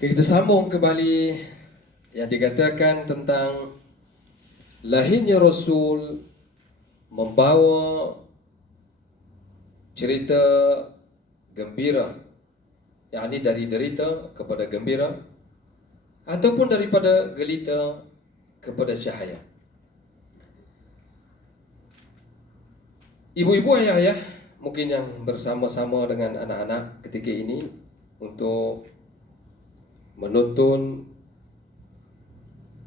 Kita sambung kembali yang dikatakan tentang lahirnya Rasul membawa cerita gembira, yakni dari derita kepada gembira ataupun daripada gelita kepada cahaya. Ibu-ibu, ayah-ayah mungkin yang bersama-sama dengan anak-anak ketika ini untuk menonton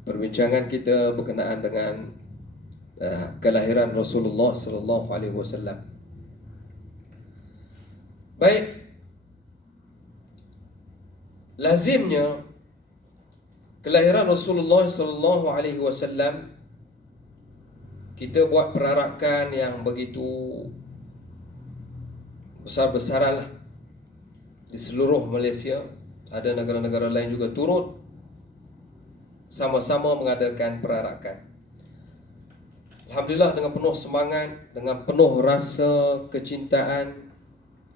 perbincangan kita berkenaan dengan kelahiran Rasulullah sallallahu alaihi wasallam. Baik, lazimnya kelahiran Rasulullah sallallahu alaihi wasallam kita buat perarakan yang begitu besar-besaran lah di seluruh Malaysia. Ada negara-negara lain juga turut sama-sama mengadakan perarakan. Alhamdulillah, dengan penuh semangat, dengan penuh rasa kecintaan,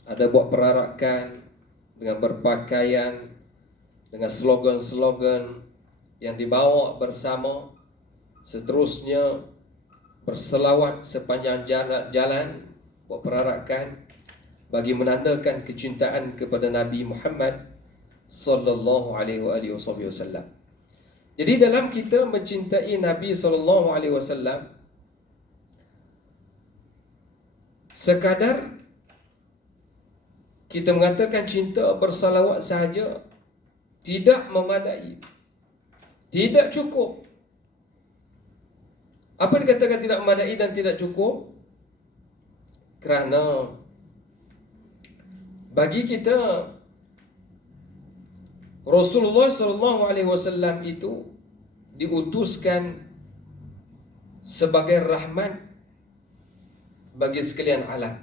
ada buat perarakan dengan berpakaian, dengan slogan-slogan yang dibawa bersama. Seterusnya berselawat sepanjang jalan buat perarakan bagi menandakan kecintaan kepada Nabi Muhammad sallallahu alaihi wasallam. Jadi dalam kita mencintai Nabi sallallahu alaihi wasallam, sekadar kita mengatakan cinta bersalawat sahaja tidak memadai, tidak cukup. Apa dikatakan tidak memadai dan tidak cukup? Kerana bagi kita Rasulullah sallallahu alaihi wasallam itu diutuskan sebagai rahmat bagi sekalian alam.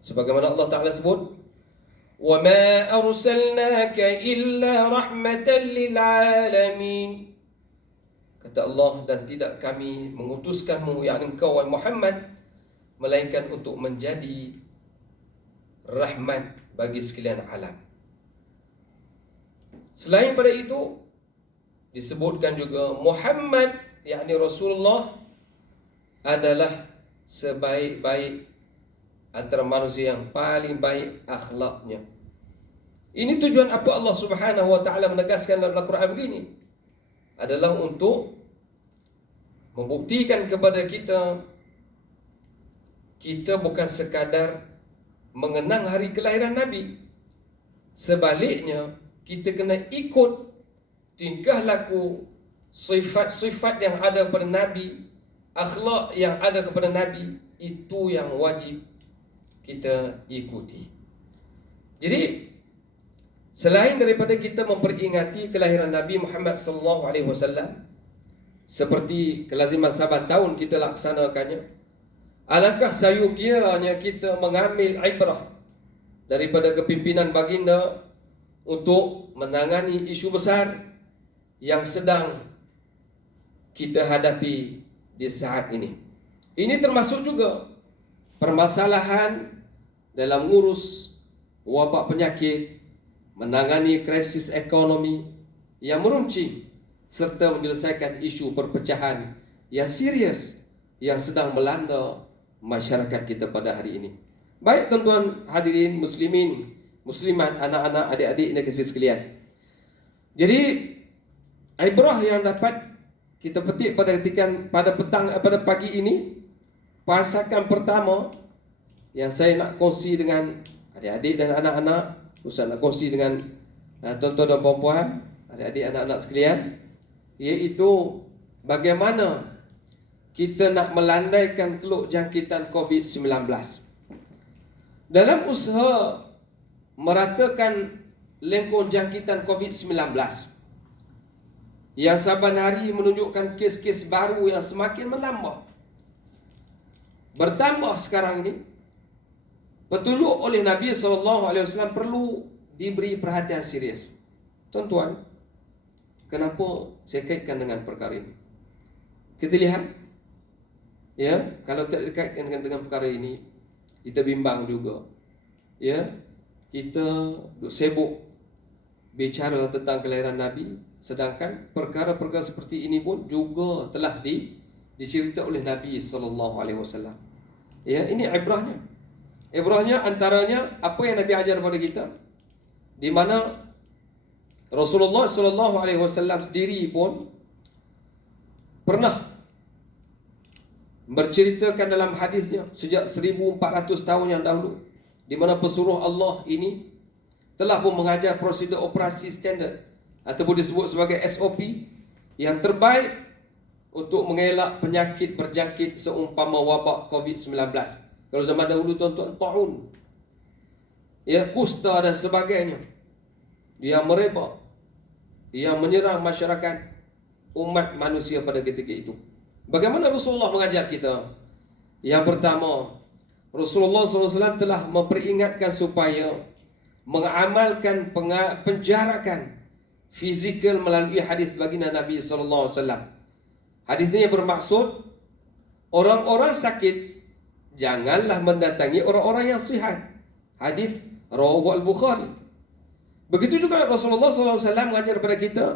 Sebagaimana Allah Ta'ala sebut, "Wa ma arsalnaka illa rahmatan lil alamin." Kata Allah, dan tidak kami mengutuskanmu, yakni engkau wahai Muhammad, melainkan untuk menjadi rahmat bagi sekalian alam. Selain pada itu, disebutkan juga Muhammad, yakni Rasulullah, adalah sebaik-baik antara manusia yang paling baik akhlaknya. Ini tujuan apa Allah Subhanahu wa taala menegaskan dalam Al-Quran begini, adalah untuk membuktikan kepada kita bukan sekadar mengenang hari kelahiran Nabi. Sebaliknya, kita kena ikut tingkah laku, sifat-sifat yang ada pada Nabi, akhlak yang ada kepada Nabi. Itu yang wajib kita ikuti. Jadi, selain daripada kita memperingati kelahiran Nabi Muhammad sallallahu alaihi wasallam seperti kelaziman saban tahun kita laksanakannya, alangkah sayukianya kita mengambil ibrah daripada kepimpinan baginda untuk menangani isu besar yang sedang kita hadapi di saat ini. Ini termasuk juga permasalahan dalam ngurus wabak penyakit, menangani krisis ekonomi yang meruncing, serta menyelesaikan isu perpecahan yang serius yang sedang melanda masyarakat kita pada hari ini. Baik tuan-tuan hadirin muslimin, muslimat, anak-anak, adik-adik dan kasih sekalian. Jadi ibrah yang dapat kita petik pada pagi ini, pasakan pertama yang saya nak kongsi dengan adik-adik dan anak-anak, Ustaz nak kongsi dengan tuan-tuan dan puan-puan, adik-adik, anak-anak sekalian, iaitu bagaimana kita nak melandaikan teluk jangkitan COVID-19 dalam usaha meratakan lengkung jangkitan COVID-19 yang saban hari menunjukkan kes-kes baru yang semakin menambah. Bertambah sekarang ini, petunjuk oleh Nabi SAW perlu diberi perhatian serius. Tuan-tuan, kenapa saya kaitkan dengan perkara ini? Kita lihat, ya, kalau tidak dikaitkan dengan perkara ini, kita bimbang juga. Ya, kita sibuk bicara tentang kelahiran Nabi, sedangkan perkara-perkara seperti ini pun juga telah dicerita oleh Nabi sallallahu alaihi wasallam. Ya, ini ibrahnya. Ibrahnya antaranya apa yang Nabi ajar kepada kita, di mana Rasulullah sallallahu alaihi wasallam sendiri pun pernah berceritakan dalam hadisnya sejak 1400 tahun yang dahulu, di mana pesuruh Allah ini telah pun mengajar prosedur operasi standard ataupun disebut sebagai SOP yang terbaik untuk mengelak penyakit berjangkit seumpama wabak COVID-19. Kalau zaman dahulu tuan-tuan, taun, ya, kusta dan sebagainya, yang merebak, yang menyerang masyarakat umat manusia pada ketika itu. Bagaimana Rasulullah mengajar kita? Yang pertama, Rasulullah SAW telah memperingatkan supaya mengamalkan penjarakan fizikal melalui hadis baginda Nabi SAW. Hadis ini bermaksud orang-orang sakit janganlah mendatangi orang-orang yang sihat. Hadis rawahu Al-Bukhari. Begitu juga Rasulullah SAW mengajar kepada kita.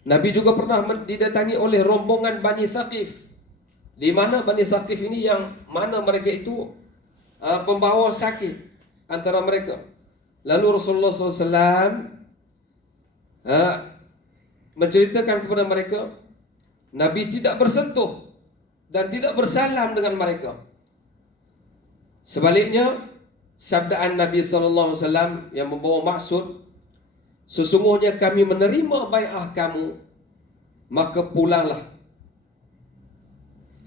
Nabi juga pernah didatangi oleh rombongan Bani Thaqif, di mana Bani Thaqif ini yang mana mereka itu pembawa sakit antara mereka. Lalu Rasulullah SAW menceritakan kepada mereka, Nabi tidak bersentuh dan tidak bersalam dengan mereka. Sebaliknya, sabdaan Nabi SAW yang membawa maksud, sesungguhnya kami menerima bai'ah kamu, maka pulanglah.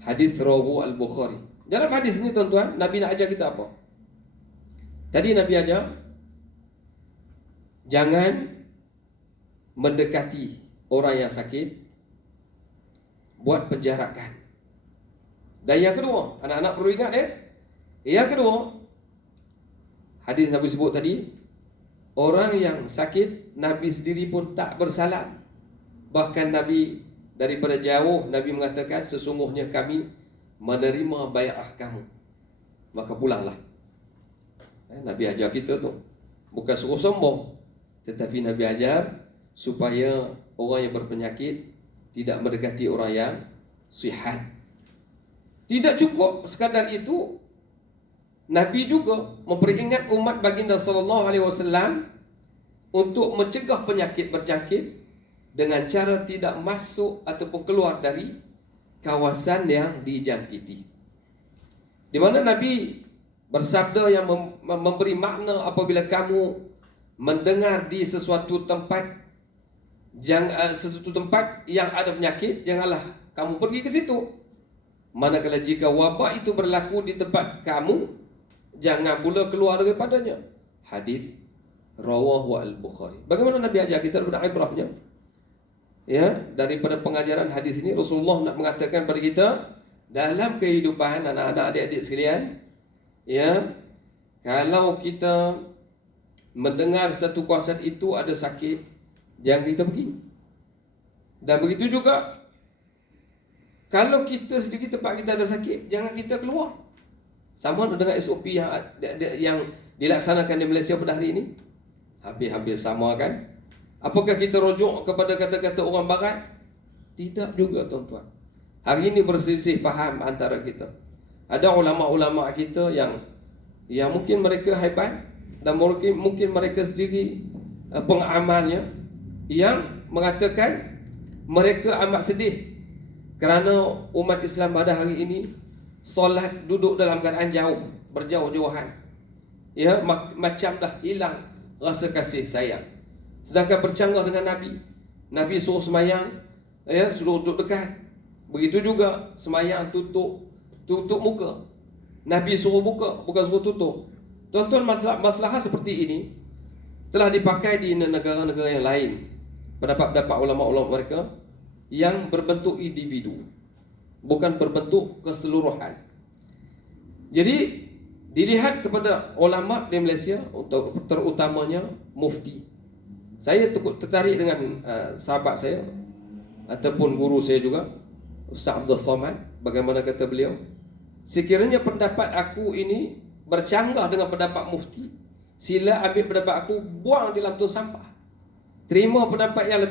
Hadis rawahu Al-Bukhari. Dalam hadis ini tuan-tuan, Nabi nak ajar kita apa? Tadi Nabi ajar jangan mendekati orang yang sakit, buat penjarakan. Dan yang kedua, anak-anak perlu ingat yang kedua, hadis Nabi sebut tadi, orang yang sakit, Nabi sendiri pun tak bersalam. Bahkan Nabi daripada jauh, Nabi mengatakan, sesungguhnya kami menerima bai'ah kamu, maka pulanglah. Nabi ajar kita tu bukan suruh sombong, tetapi Nabi ajar supaya orang yang berpenyakit tidak mendekati orang yang sihat. Tidak cukup sekadar itu, Nabi juga memperingat umat baginda sallallahu alaihi wasallam untuk mencegah penyakit berjangkit dengan cara tidak masuk ataupun keluar dari kawasan yang dijangkiti. Di mana Nabi bersabda yang memberi makna, apabila kamu mendengar di sesuatu tempat yang ada penyakit, janganlah kamu pergi ke situ. Manakala jika wabak itu berlaku di tempat kamu, jangan pula keluar daripadanya. Hadis rawahu Al-Bukhari. Bagaimana Nabi ajar kita daripada ibrahnya? Ya, daripada pengajaran hadis ini Rasulullah nak mengatakan kepada kita dalam kehidupan anak-anak, adik-adik sekalian, ya, kalau kita mendengar satu kawasan itu ada sakit, jangan kita pergi. Dan begitu juga kalau kita sedikit tempat kita ada sakit, jangan kita keluar. Sama dengan SOP yang dilaksanakan di Malaysia pada hari ini. Hampir sama kan? Apakah kita rujuk kepada kata-kata orang barat? Tidak juga tuan-tuan. Hari ini berselisih faham antara kita. Ada ulama-ulama kita yang mungkin mereka hebat, dan mungkin mereka sendiri pengamalnya, yang mengatakan mereka amat sedih kerana umat Islam pada hari ini solat duduk dalam keadaan jauh, berjauh-jauhan. Ya, macam dah hilang rasa kasih sayang. Sedangkan bercanggah dengan Nabi, Nabi suruh semayang, ya, suruh duduk dekat. Begitu juga semayang tutup muka. Nabi suruh buka, bukan suruh tutup. Tuan-tuan, masalah seperti ini telah dipakai di negara-negara yang lain. Pendapat-pendapat ulama-ulama mereka yang berbentuk individu, bukan berbentuk keseluruhan. Jadi dilihat kepada ulama di Malaysia, terutamanya mufti. Saya tertarik dengan sahabat saya ataupun guru saya juga, Ustaz Abdul Somad. Bagaimana kata beliau, sekiranya pendapat aku ini bercanggah dengan pendapat mufti, sila ambil pendapat aku, buang di dalam tong sampah. terima pendapat yang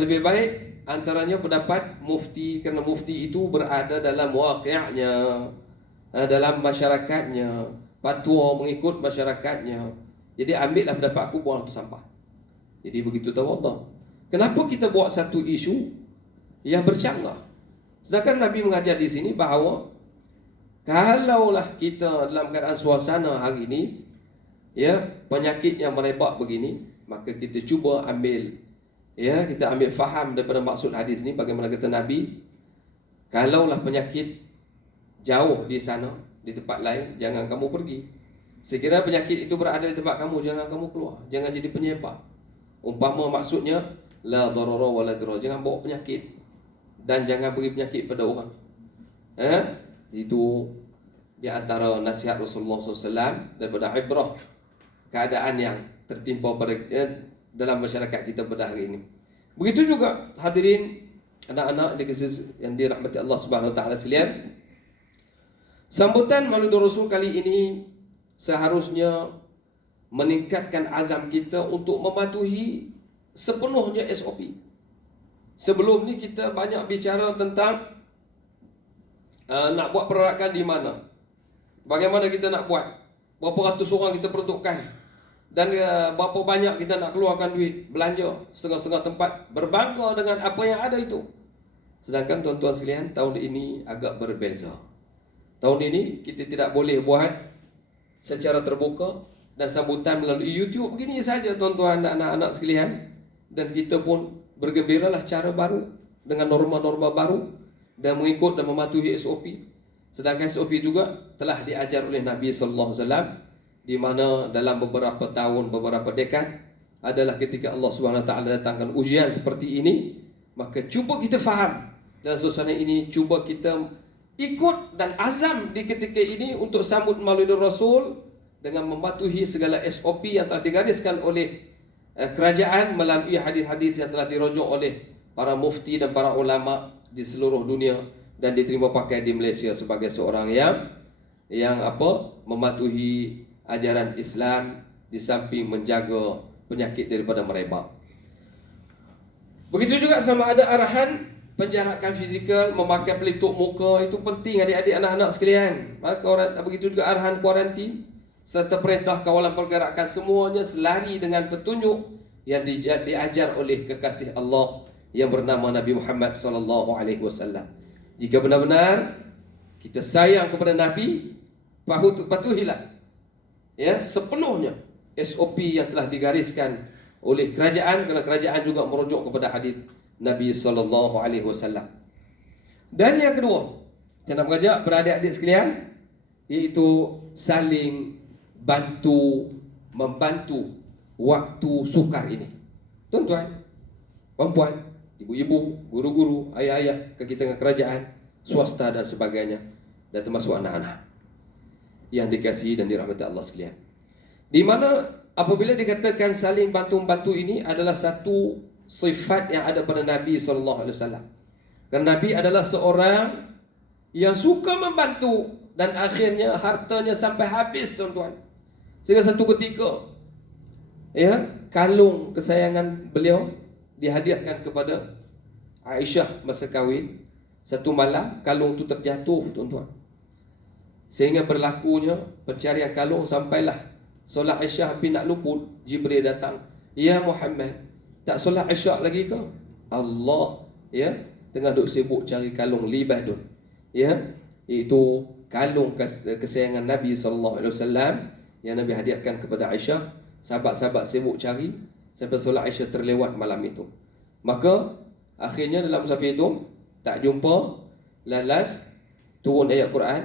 lebih baik, antaranya pendapat mufti, kerana mufti itu berada dalam waqi'nya, dalam masyarakatnya, fatwa mengikut masyarakatnya. Jadi ambillah pendapat aku, buang tu sampah. Jadi begitu tahu Allah. Kenapa kita buat satu isu yang bercanggah? Sedangkan Nabi mengajar di sini bahawa kalaulah kita dalam keadaan suasana hari ini, ya, penyakit yang merebak begini, maka kita cuba ambil, ya, kita ambil faham daripada maksud hadis ni. Bagaimana kata Nabi, kalaulah penyakit jauh di sana, di tempat lain, jangan kamu pergi. Sekiranya penyakit itu berada di tempat kamu, jangan kamu keluar, jangan jadi penyebar. Umpama maksudnya la darara wa la dirar, jangan bawa penyakit dan jangan beri penyakit pada orang. Itu di antara nasihat Rasulullah SAW daripada ibrah keadaan yang tertimpa pada dalam masyarakat kita pada hari ini. Begitu juga hadirin anak-anak yang dirahmati Allah Subhanahu Wa Taala sekalian, sambutan Maulid Rasul kali ini seharusnya meningkatkan azam kita untuk mematuhi sepenuhnya SOP. Sebelum ni kita banyak bicara tentang nak buat perarakan di mana, bagaimana kita nak buat, berapa ratus orang kita peruntukkan, dan berapa banyak kita nak keluarkan duit belanja setengah-setengah tempat, berbangga dengan apa yang ada itu. Sedangkan tuan-tuan sekalian, tahun ini agak berbeza. Tahun ini kita tidak boleh buat secara terbuka dan sambutan melalui YouTube begini saja, tuan-tuan dan anak-anak sekalian. Dan kita pun bergembiralah cara baru dengan norma-norma baru dan mengikut dan mematuhi SOP. Sedangkan SOP juga telah diajar oleh Nabi sallallahu alaihi wasallam, di mana dalam beberapa tahun, beberapa dekad adalah ketika Allah Subhanahu Wa Taala datangkan ujian seperti ini, maka cuba kita faham dalam suasana ini, cuba kita ikut dan azam di ketika ini untuk sambut Maulid Rasul dengan mematuhi segala SOP yang telah digariskan oleh kerajaan melalui hadis-hadis yang telah dirujuk oleh para mufti dan para ulama di seluruh dunia dan diterima pakai di Malaysia sebagai seorang yang mematuhi ajaran Islam di samping menjaga penyakit daripada merebak. Begitu juga sama ada arahan penjarakan fizikal, memakai pelitup muka, itu penting adik-adik anak-anak sekalian. Begitu juga arahan kuarantin serta perintah kawalan pergerakan, semuanya selari dengan petunjuk yang diajar oleh kekasih Allah yang bernama Nabi Muhammad sallallahu alaihi wasallam. Jika benar-benar kita sayang kepada Nabi, patuhilah sepenuhnya SOP yang telah digariskan oleh kerajaan, kerana kerajaan juga merujuk kepada hadis Nabi sallallahu alaihi wasallam. Dan yang kedua, saya nak mengajak beradik-adik sekalian, iaitu saling membantu waktu sukar ini. Tuan-tuan, perempuan, ibu-ibu, guru-guru, ayah-ayah, kaki tengah kerajaan, swasta dan sebagainya, dan termasuk anak-anak yang dikasihi dan dirahmati Allah sekalian. Di mana apabila dikatakan saling bantu-bantu ini adalah satu sifat yang ada pada Nabi sallallahu alaihi wasallam. Kerana Nabi adalah seorang yang suka membantu dan akhirnya hartanya sampai habis, tuan-tuan. Sehingga satu ketika kalung kesayangan beliau dihadiahkan kepada Aisyah masa kahwin. Satu malam kalung itu terjatuh, tuan-tuan. Sehingga berlakunya pencarian kalung, sampailah solat Aisyah hampir nak luput. Jibril datang, "Ya Muhammad, tak solat Aisyah lagi ke?" Allah tengah duk sibuk cari kalung libadun. Itu kalung kesayangan Nabi sallallahu alaihi wasallam yang Nabi hadiahkan kepada Aisyah. Sahabat-sahabat sibuk cari sampai solat Aisyah terlewat malam itu. Maka akhirnya dalam musafir itu tak jumpa. Lalas turun ayat Quran,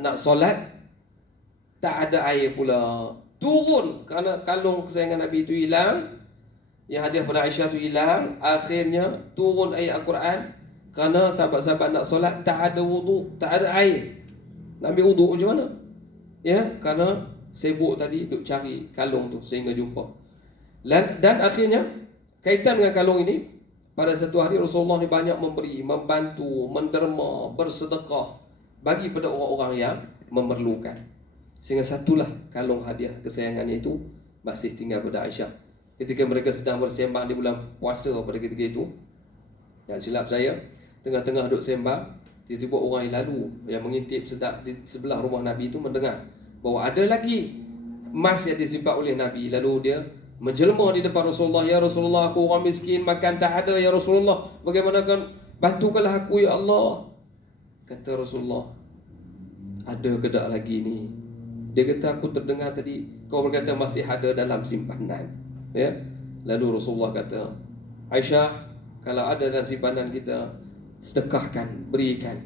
nak solat, tak ada air pula. Turun kerana kalung kesayangan Nabi itu hilang, yang hadiah pada Aisyah itu hilang. Akhirnya turun ayat Al-Quran kerana sahabat-sahabat nak solat, tak ada wudu, tak ada air. Nak ambil wudu macam mana? Kerana sibuk tadi duk cari kalung tu sehingga jumpa. Dan akhirnya kaitan dengan kalung ini, pada satu hari Rasulullah ni banyak memberi, membantu, menderma, bersedekah bagi pada orang-orang yang memerlukan. Sehingga satulah kalung hadiah kesayangannya itu masih tinggal pada Aisyah ketika mereka sedang bersembang di bulan puasa pada ketika itu. Tak silap saya, tengah-tengah duduk sembang, tiba-tiba orang yang lalu yang mengintip sedap di sebelah rumah Nabi itu mendengar bahawa ada lagi emas yang disimpan oleh Nabi. Lalu dia menjelma di depan Rasulullah, "Ya Rasulullah, aku orang miskin, makan tak ada, ya Rasulullah. Bagaimana kan bantukanlah aku ya Allah." Kata Rasulullah, "Ada ke tak lagi ni?" Dia kata, "Aku terdengar tadi kau berkata masih ada dalam simpanan." Ya. Lalu Rasulullah kata, "Aisyah, kalau ada dalam simpanan kita, sedekahkan, berikan."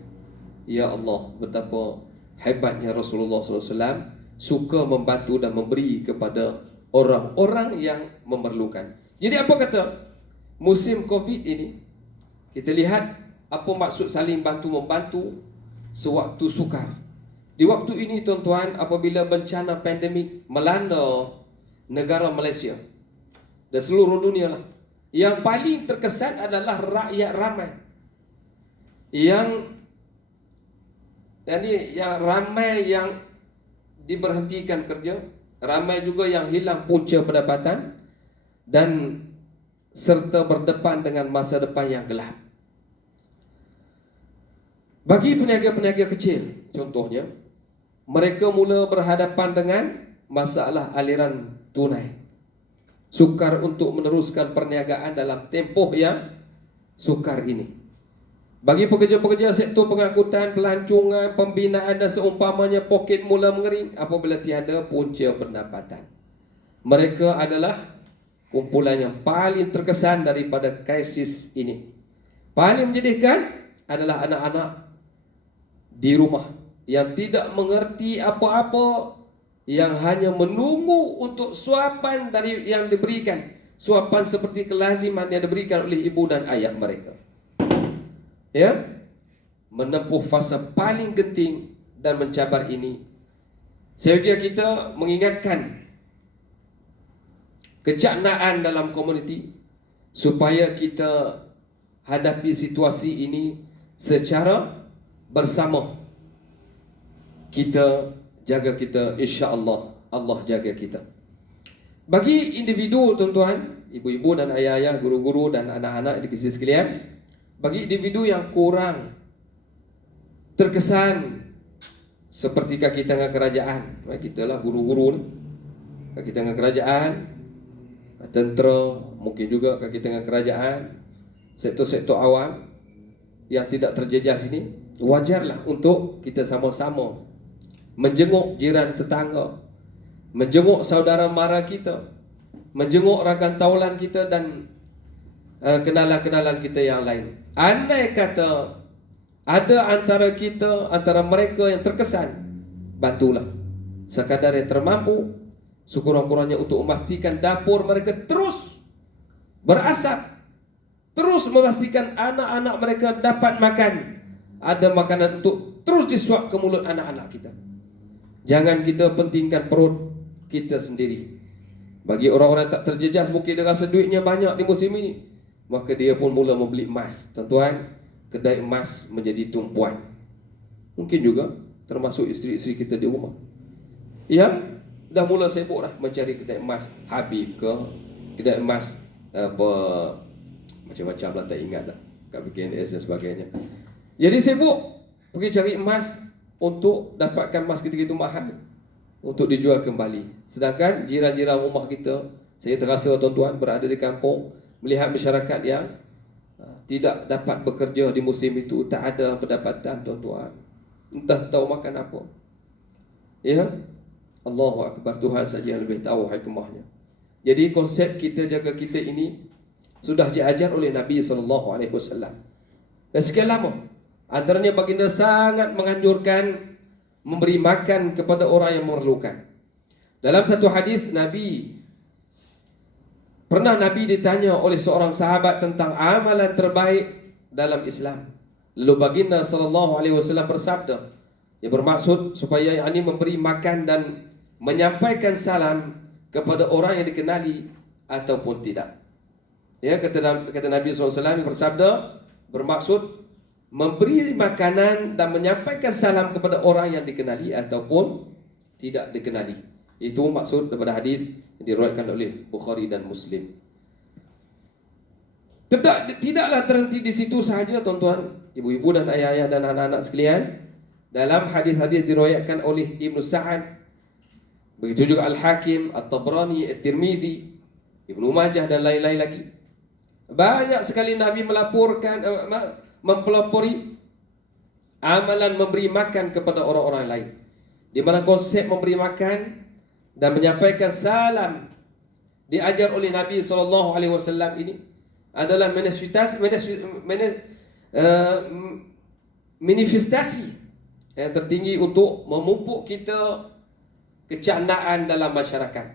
Ya Allah, betapa hebatnya Rasulullah SAW suka membantu dan memberi kepada orang-orang yang memerlukan. Jadi apa kata musim Covid ini, kita lihat apa maksud saling bantu-membantu sewaktu sukar. Di waktu ini tuan-tuan, apabila bencana pandemik melanda negara Malaysia dan seluruh dunia lah, yang paling terkesan adalah rakyat ramai yang ramai yang diberhentikan kerja, ramai juga yang hilang punca pendapatan dan serta berdepan dengan masa depan yang gelap. Bagi peniaga-peniaga kecil, contohnya, mereka mula berhadapan dengan masalah aliran tunai. Sukar untuk meneruskan perniagaan dalam tempoh yang sukar ini. Bagi pekerja-pekerja sektor pengangkutan, pelancongan, pembinaan dan seumpamanya, poket mula mengering apabila tiada punca pendapatan. Mereka adalah kumpulan yang paling terkesan daripada krisis ini. Paling menyedihkan adalah anak-anak di rumah yang tidak mengerti apa-apa, yang hanya menunggu untuk suapan dari yang diberikan, suapan seperti kelaziman yang diberikan oleh ibu dan ayah mereka. Ya, menempuh fasa paling genting dan mencabar ini, sehingga kita mengingatkan kecaknaan dalam komuniti supaya kita hadapi situasi ini secara bersama. Kita jaga kita, insya-Allah Allah jaga kita. Bagi individu tuan-tuan, ibu-ibu dan ayah-ayah, guru-guru dan anak-anak di sini sekalian, bagi individu yang kurang terkesan seperti kaki tangan kerajaan, kita lah guru-guru, kaki tangan kerajaan, tentera, mungkin juga kaki tangan kerajaan, sektor-sektor awam yang tidak terjejas ini, wajarlah untuk kita sama-sama menjenguk jiran tetangga, menjenguk saudara mara kita, menjenguk rakan taulan kita dan kenalan-kenalan kita yang lain. Andai kata ada antara kita, antara mereka yang terkesan, bantulah sekadar yang termampu, sekurang-kurangnya untuk memastikan dapur mereka terus berasap, terus memastikan anak-anak mereka dapat makan, ada makanan untuk terus disuap ke mulut anak-anak kita. Jangan kita pentingkan perut kita sendiri. Bagi orang-orang tak terjejas, mungkin dia rasa duitnya banyak di musim ini, maka dia pun mula membeli emas. Tuan-tuan, kedai emas menjadi tumpuan. Mungkin juga termasuk isteri-isteri kita di rumah yang dah mula sibuk lah mencari kedai emas Habib ke, kedai emas apa macam-macam lah, tak ingat lah, kat BKNS dan sebagainya. Jadi sibuk pergi cari emas untuk dapatkan emas ketika itu mahal untuk dijual kembali. Sedangkan jiran-jiran rumah kita, saya terasa tuan-tuan berada di kampung, melihat masyarakat yang tidak dapat bekerja di musim itu, tak ada pendapatan tuan-tuan, entah tahu makan apa. Ya, Allahu Akbar, Tuhan saja yang lebih tahu hikmahnya. Jadi konsep kita jaga kita ini sudah diajar oleh Nabi SAW. Dan sekian lama, antaranya baginda sangat menganjurkan memberi makan kepada orang yang memerlukan. Dalam satu hadis Nabi ditanya oleh seorang sahabat tentang amalan terbaik dalam Islam. Lalu baginda SAW bersabda, yang bermaksud supaya yakni memberi makan dan menyampaikan salam kepada orang yang dikenali ataupun tidak. Ya, kata Nabi SAW yang bersabda, bermaksud memberi makanan dan menyampaikan salam kepada orang yang dikenali ataupun tidak dikenali. Itu maksud daripada hadis diriwayatkan oleh Bukhari dan Muslim. Tidaklah terhenti di situ sahaja tuan-tuan, ibu-ibu dan ayah-ayah dan anak-anak sekalian. Dalam hadis-hadis diriwayatkan oleh Ibnu Sa'ad, begitu juga Al-Hakim, At-Tabrani, At-Tirmidzi, Ibnu Majah dan lain-lain lagi. Banyak sekali Nabi melaporkan, mempelopori amalan memberi makan kepada orang-orang lain, di mana konsep memberi makan dan menyampaikan salam diajar oleh Nabi SAW ini adalah manifestasi yang tertinggi untuk memupuk kita kecaknaan dalam masyarakat,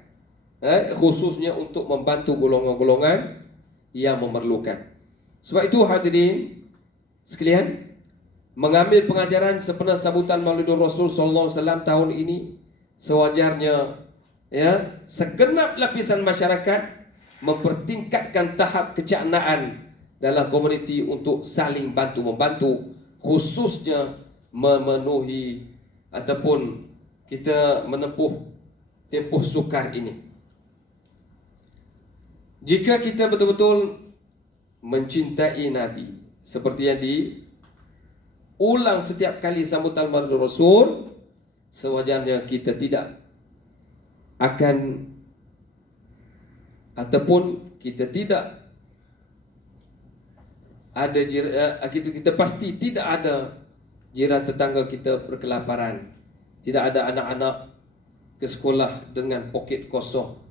khususnya untuk membantu golongan-golongan yang memerlukan. Sebab itu hadirin sekalian, mengambil pengajaran sepenuh sambutan Maulidur Rasul sallallahu alaihi wasallam tahun ini, sewajarnya segenap lapisan masyarakat mempertingkatkan tahap kecaknaan dalam komuniti untuk saling bantu-membantu, khususnya memenuhi ataupun kita menempuh tempoh sukar ini. Jika kita betul-betul mencintai Nabi seperti yang diulang setiap kali sambutan Maulidur Rasul, sewajarnya kita tidak akan ataupun kita tidak ada kita pasti tidak ada jiran tetangga kita berkelaparan, tidak ada anak-anak ke sekolah dengan poket kosong,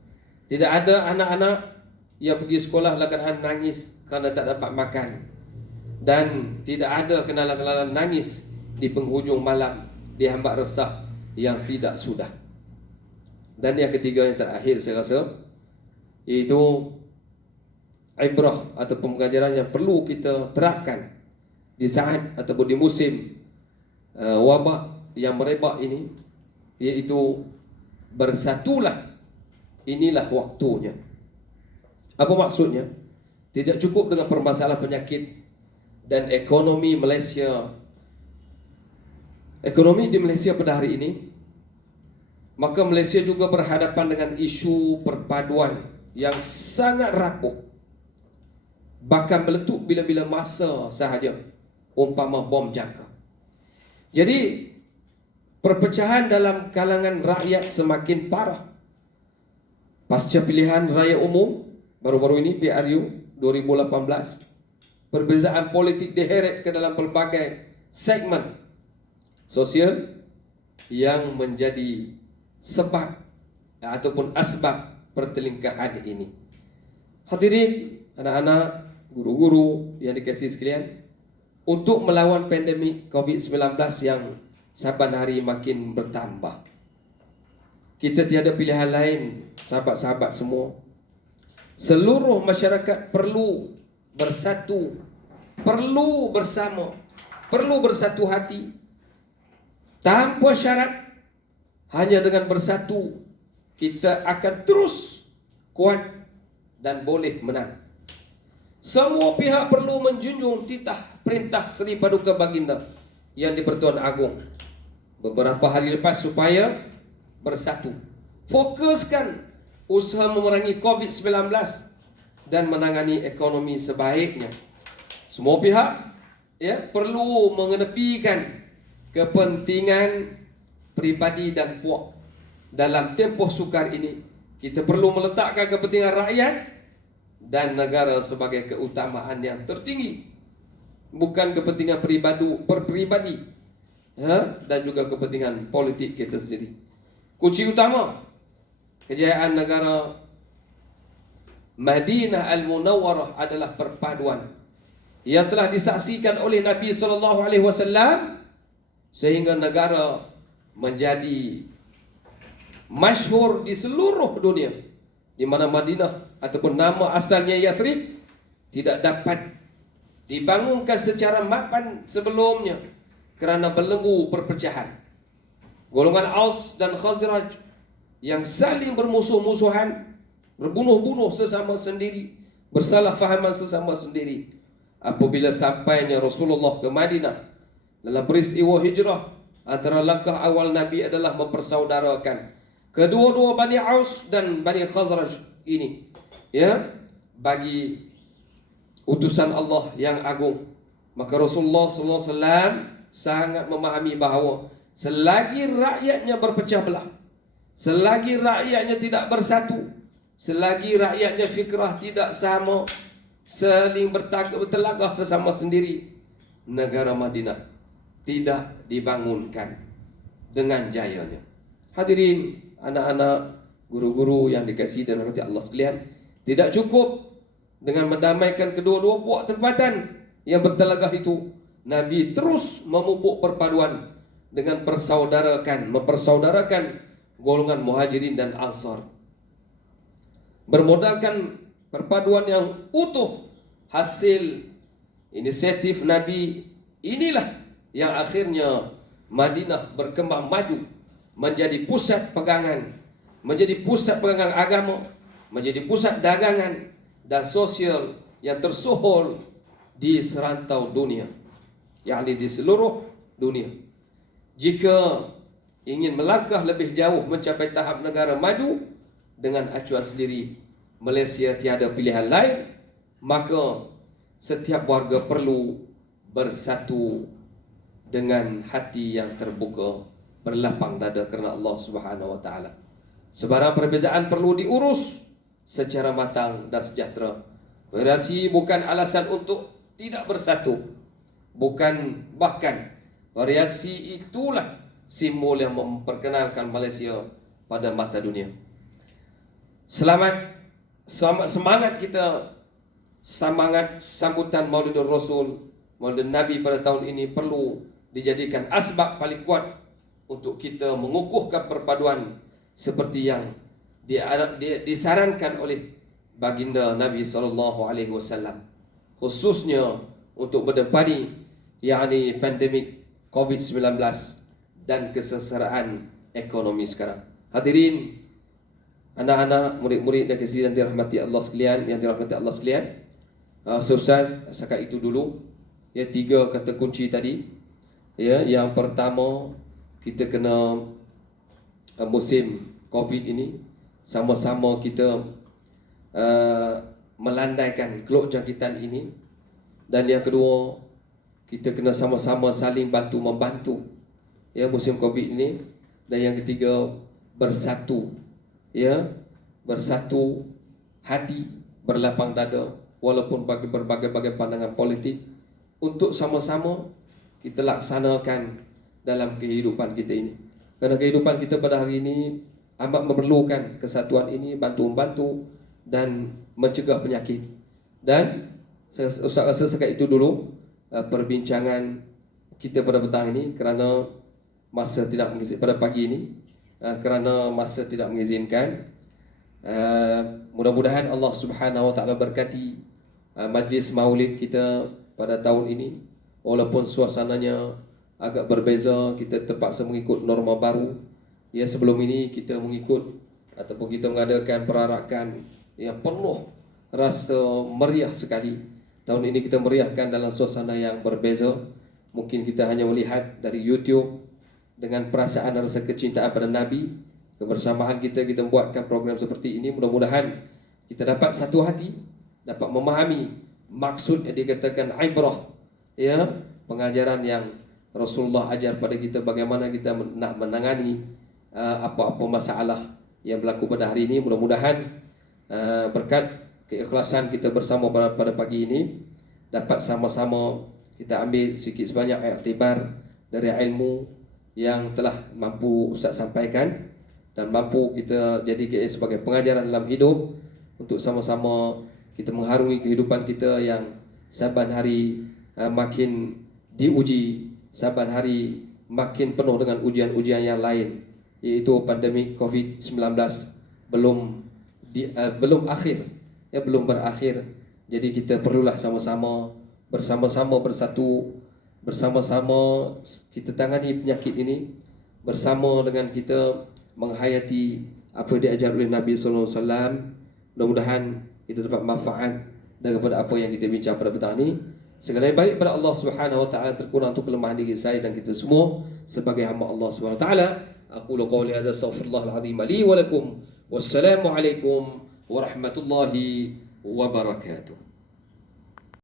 tidak ada anak-anak yang pergi sekolah dalam keadaan nangis kerana tak dapat makan, dan tidak ada kenalan-kenalan nangis di penghujung malam di hambak resah yang tidak sudah. Dan yang ketiga, yang terakhir saya rasa, iaitu ibrah atau pengajaran yang perlu kita terapkan di saat ataupun di musim wabak yang merebak ini, iaitu bersatulah, inilah waktunya. Apa maksudnya? Tidak cukup dengan permasalahan penyakit dan ekonomi di Malaysia pada hari ini, maka Malaysia juga berhadapan dengan isu perpaduan yang sangat rapuh, bahkan meletup bila-bila masa sahaja, umpama bom jangka. Jadi perpecahan dalam kalangan rakyat semakin parah pasca pilihan raya umum baru-baru ini, PRU 2018. Perbezaan politik diheret ke dalam pelbagai segmen sosial yang menjadi sebab ataupun asbab pertelingkahan ini. Hadirin, anak-anak, guru-guru yang dikasihi sekalian, untuk melawan pandemik COVID-19 yang saban hari makin bertambah, kita tiada pilihan lain, sahabat-sahabat semua. Seluruh masyarakat perlu bersatu, perlu bersama, perlu bersatu hati, tanpa syarat. Hanya dengan bersatu kita akan terus kuat dan boleh menang. Semua pihak perlu menjunjung titah perintah Seri Paduka Baginda yang di-Pertuan Agong beberapa hari lepas supaya bersatu. Fokuskan usaha memerangi COVID-19 dan menangani ekonomi sebaiknya. Semua pihak perlu mengenepikan kepentingan pribadi dan puak. Dalam tempoh sukar ini, kita perlu meletakkan kepentingan rakyat dan negara sebagai keutamaan yang tertinggi, bukan kepentingan perpribadi dan juga kepentingan politik kita sendiri. Kunci utama kejayaan negara Madinah Al-Munawwarah adalah perpaduan yang telah disaksikan oleh Nabi SAW, sehingga negara menjadi masyhur di seluruh dunia, di mana Madinah ataupun nama asalnya Yathrib tidak dapat dibangunkan secara mapan sebelumnya kerana belenggu perpecahan. Golongan Aus dan Khazraj yang saling bermusuh-musuhan, berbunuh-bunuh sesama sendiri, bersalah fahaman sesama sendiri. Apabila sampainya Rasulullah ke Madinah dalam peristiwa hijrah, antara langkah awal Nabi adalah mempersaudarakan kedua-dua Bani Aus dan Bani Khazraj ini, ya, bagi utusan Allah yang agung. Maka Rasulullah SAW sangat memahami bahawa selagi rakyatnya berpecah belah, selagi rakyatnya tidak bersatu, selagi rakyatnya fikrah tidak sama, saling bertelagah sesama sendiri, negara Madinah tidak dibangunkan dengan jayanya. Hadirin, anak-anak, guru-guru yang dikasihi dan rahmati Allah sekalian, tidak cukup dengan mendamaikan kedua-dua puak tempatan yang bertelagah itu. Nabi terus memupuk perpaduan dengan mempersaudarakan golongan Muhajirin dan Ansar. Bermodalkan perpaduan yang utuh, hasil inisiatif Nabi inilah yang akhirnya Madinah berkembang maju menjadi pusat pegangan, menjadi pusat pegangan agama, menjadi pusat dagangan dan sosial yang tersohor di serantau dunia, yakni di seluruh dunia. Jika ingin melangkah lebih jauh mencapai tahap negara maju dengan acuan sendiri, Malaysia tiada pilihan lain, maka setiap warga perlu bersatu dengan hati yang terbuka, berlapang dada kerana Allah Subhanahu wa taala. Sebarang perbezaan perlu diurus secara matang dan sejahtera. Variasi bukan alasan untuk tidak bersatu. Bahkan variasi itulah simbol yang memperkenalkan Malaysia pada mata dunia. Semangat kita, semangat sambutan Maulidur Rasul, Maulid Nabi pada tahun ini perlu dijadikan asbab paling kuat untuk kita mengukuhkan perpaduan seperti yang disarankan oleh baginda Nabi SAW, khususnya untuk berdepani yakni pandemik COVID-19 dan kesengsaraan ekonomi sekarang. Hadirin, anak-anak, murid-murid dan kasihan yang dirahmati Allah sekalian, Ustaz, setakat itu dulu. Ya, 3 kata kunci tadi. Ya, yang pertama, kita kena musim COVID ini sama-sama kita melandaikan keluk jangkitan ini. Dan yang kedua, kita kena sama-sama saling bantu-membantu, ya, musim COVID ini. Dan yang ketiga, bersatu, ya, bersatu hati, berlapang dada walaupun bagi berbagai-bagai pandangan politik, untuk sama-sama kita laksanakan dalam kehidupan kita ini. Kerana kehidupan kita pada hari ini amat memerlukan kesatuan ini, bantu-membantu dan mencegah penyakit. Dan Ustaz rasa sekat itu dulu perbincangan kita pada petang ini, kerana masa tidak mengizinkan pada pagi ini, kerana masa tidak mengizinkan. Mudah-mudahan Allah Subhanahu wa taala berkati majlis maulid kita pada tahun ini. Walaupun suasananya agak berbeza, kita terpaksa mengikut norma baru. Ya, sebelum ini kita mengikut ataupun kita mengadakan perarakan yang penuh rasa meriah sekali. Tahun ini kita meriahkan dalam suasana yang berbeza. Mungkin kita hanya melihat dari YouTube dengan perasaan dan rasa kecintaan pada Nabi. Kebersamaan kita membuatkan program seperti ini. Mudah-mudahan kita dapat satu hati, dapat memahami maksud yang dikatakan ibrah, ya, pengajaran yang Rasulullah ajar pada kita bagaimana kita nak menangani apa-apa masalah yang berlaku pada hari ini. Mudah-mudahan berkat keikhlasan kita bersama pada pagi ini, dapat sama-sama kita ambil sikit sebanyak iktibar dari ilmu yang telah mampu Ustaz sampaikan, dan mampu kita jadikan sebagai pengajaran dalam hidup untuk sama-sama kita mengharungi kehidupan kita yang saban hari makin diuji, saban hari makin penuh dengan ujian-ujian yang lain, iaitu pandemik COVID-19 belum akhir, ya, belum berakhir. Jadi kita perlulah sama-sama bersatu, bersama-sama kita tangani penyakit ini, bersama dengan kita menghayati apa yang diajar oleh Nabi sallallahu alaihi wasallam. Mudah-mudahan kita dapat manfaat daripada apa yang kita bincang pada petang ini. Segala yang baik pada Allah Subhanahu wa taala, terkurang untuk kelemahan diri saya dan kita semua sebagai hamba Allah Subhanahu wa taala. Aqulu qawli hadza astaghfirullahal azim li wa lakum. Wassalamu alaikum warahmatullahi wabarakatuh.